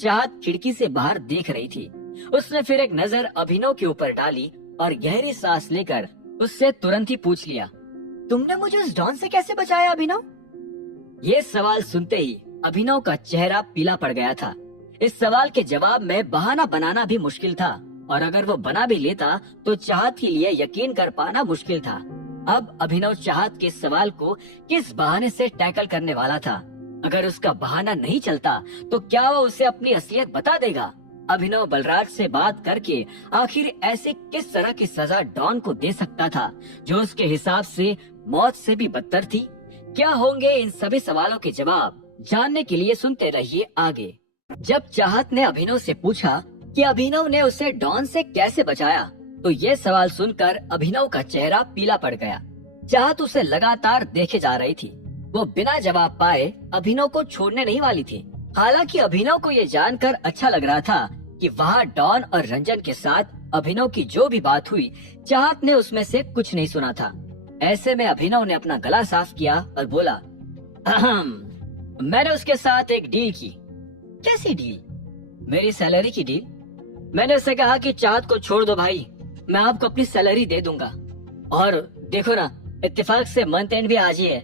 चाहत खिड़की से बाहर देख रही थी। उसने फिर एक नजर अभिनव के ऊपर डाली और गहरी सांस लेकर उससे तुरंत ही पूछ लिया, तुमने मुझे उस डॉन से कैसे बचाया अभिनव? ये सवाल सुनते ही अभिनव का चेहरा पीला पड़ गया था। इस सवाल के जवाब में बहाना बनाना भी मुश्किल था, और अगर वो बना भी लेता तो चाहत के लिए यकीन कर पाना मुश्किल था। अब अभिनव चाहत के सवाल को किस बहाने से टैकल करने वाला था। अगर उसका बहाना नहीं चलता तो क्या वो उसे अपनी असलियत बता देगा? अभिनव बलराज से बात करके आखिर ऐसे किस तरह की सजा डॉन को दे सकता था जो उसके हिसाब से मौत से भी बदतर थी? क्या होंगे इन सभी सवालों के जवाब? जानने के लिए सुनते रहिए आगे। जब चाहत ने अभिनव से पूछा कि अभिनव ने उसे डॉन से कैसे बचाया, तो ये सवाल सुनकर अभिनव का चेहरा पीला पड़ गया। चाहत उसे लगातार देखे जा रही थी। वो बिना जवाब पाए अभिनव को छोड़ने नहीं वाली थी। हालांकि अभिनव को ये जानकर अच्छा लग रहा था कि वहाँ डॉन और रंजन के साथ अभिनव की जो भी बात हुई, चाहत ने उसमें से कुछ नहीं सुना था। ऐसे में अभिनव ने अपना गला साफ किया और बोला, मैंने उसके साथ एक डील की। कैसी डील? मेरी सैलरी की डील। मैंने उसे कहा कि चाहत को छोड़ दो भाई, मैं आपको अपनी सैलरी दे दूंगा, और देखो ना, इत्तेफाक से मंथ एंड भी आज ही है।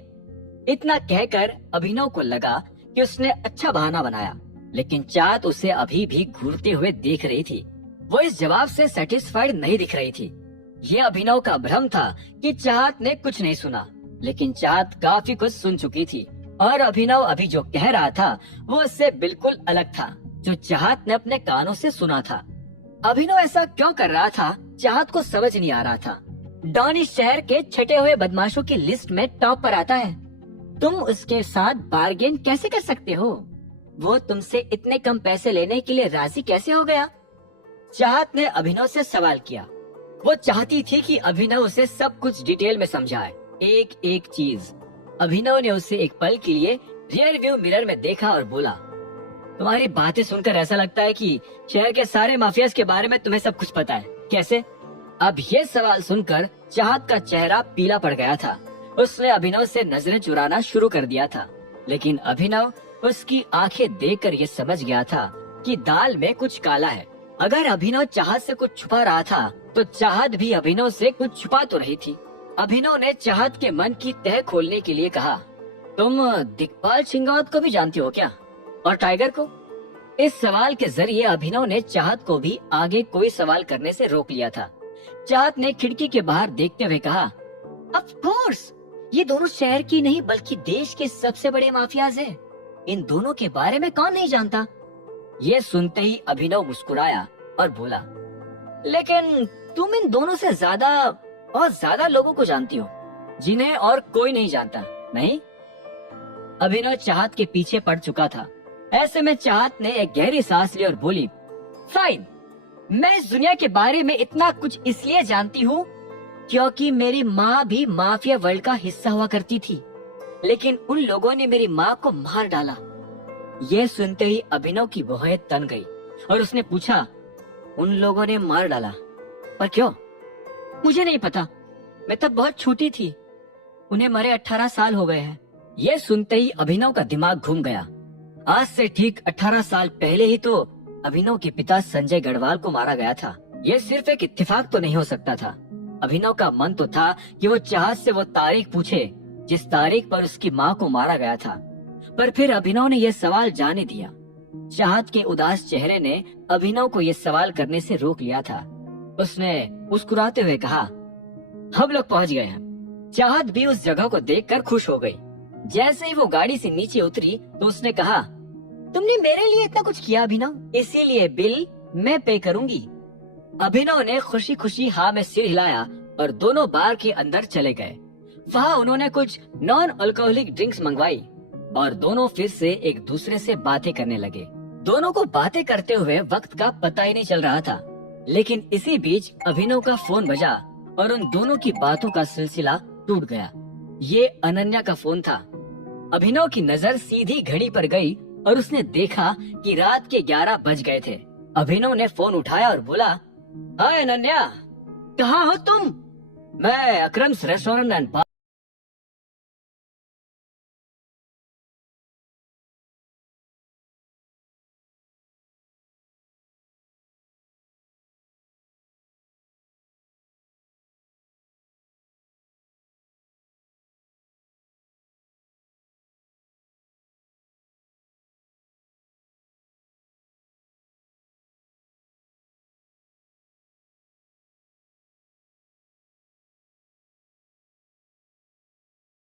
इतना कहकर अभिनव को लगा कि उसने अच्छा बहाना बनाया, लेकिन चाहत उसे अभी भी घूरते हुए देख रही थी। वो इस जवाब से सेटिस्फाइड नहीं दिख रही थी। ये अभिनव का भ्रम था कि चाहत ने कुछ नहीं सुना, लेकिन चाहत काफी कुछ सुन चुकी थी, और अभिनव अभी जो कह रहा था वो उससे बिल्कुल अलग था जो चाहत ने अपने कानों से सुना था। अभिनव ऐसा क्यों कर रहा था, चाहत को समझ नहीं आ रहा था। डॉन इस शहर के छटे हुए बदमाशों की लिस्ट में टॉप पर आता है। तुम उसके साथ बार्गेन कैसे कर सकते हो? वो तुमसे इतने कम पैसे लेने के लिए राजी कैसे हो गया? चाहत ने अभिनव से सवाल किया। वो चाहती थी कि अभिनव उसे सब कुछ डिटेल में समझाए, एक एक चीज। अभिनव ने उसे एक पल के लिए रियर व्यू मिरर में देखा और बोला, तुम्हारी बातें सुनकर ऐसा लगता है कि शहर के सारे माफियाज के बारे में तुम्हें सब कुछ पता है। कैसे? अब ये सवाल सुनकर चाहत का चेहरा पीला पड़ गया था। उसने अभिनव से नजरें चुराना शुरू कर दिया था, लेकिन अभिनव उसकी आंखें देखकर ये समझ गया था कि दाल में कुछ काला है। अगर अभिनव चाहत से कुछ छुपा रहा था तो चाहत भी अभिनव से कुछ छुपा तो रही थी। अभिनव ने चाहत के मन की तह खोलने के लिए कहा, तुम दिग्पाल सिंगावत को भी जानती हो क्या, और टाइगर को? इस सवाल के जरिए अभिनव ने चाहत को भी आगे कोई सवाल करने से रोक लिया था। चाहत ने खिड़की के बाहर देखते हुए कहा, ऑफ कोर्स, ये दोनों शहर की नहीं बल्कि देश के सबसे बड़े माफियाज हैं। इन दोनों के बारे में कौन नहीं जानता? ये सुनते ही अभिनव मुस्कुराया और बोला, लेकिन तुम इन दोनों से ज्यादा और ज्यादा लोगों को जानती हो, जिन्हें और कोई नहीं जानता, नहीं? अभिनव चाहत के पीछे पड़ चुका था। ऐसे में चाहत ने एक गहरी सांस ली और बोली, फाइन, मैं इस दुनिया के बारे में इतना कुछ इसलिए जानती हूँ क्योंकि मेरी माँ भी माफिया वर्ल्ड का हिस्सा हुआ करती थी, लेकिन उन लोगों ने मेरी माँ को मार डाला। ये सुनते ही अभिनव की भौहें तन गई और उसने पूछा, उन लोगों ने मार डाला? पर क्यों? मुझे नहीं पता, मैं तब बहुत छोटी थी। उन्हें मरे 18 साल हो गए हैं। ये सुनते ही अभिनव का दिमाग घूम गया। आज से ठीक 18 साल पहले ही तो अभिनव के पिता संजय गढ़वाल को मारा गया था। ये सिर्फ एक इत्तेफाक तो नहीं हो सकता था। अभिनव का मन तो था कि वो चाहत से वो तारीख पूछे जिस तारीख पर उसकी माँ को मारा गया था, पर फिर अभिनव ने यह सवाल जाने दिया। चाहत के उदास चेहरे ने अभिनव को यह सवाल करने से रोक लिया था। उसने मुस्कुराते हुए कहा, हम लोग पहुँच गए हैं। चाहत भी उस जगह को देखकर खुश हो गई। जैसे ही वो गाड़ी से नीचे उतरी तो उसने कहा, तुमने मेरे लिए इतना कुछ किया अभिनव, इसीलिए बिल मैं पे करूंगी। अभिनव ने खुशी खुशी हाँ में सिर हिलाया और दोनों बार के अंदर चले गए। वहाँ उन्होंने कुछ नॉन अल्कोहलिक ड्रिंक्स मंगवाई और दोनों फिर से एक दूसरे से बातें करने लगे। दोनों को बातें करते हुए वक्त का पता ही नहीं चल रहा था, लेकिन इसी बीच अभिनव का फोन बजा और उन दोनों की बातों का सिलसिला टूट गया। ये अनन्या का फोन था। अभिनव की नजर सीधी घड़ी पर गई और उसने देखा कि रात के 11 बज गए थे। अभिनव ने फोन उठाया और बोला, हाय अनन्या, कहाँ हो तुम? मैं अक्रम्स रेस्टोरेंट एंड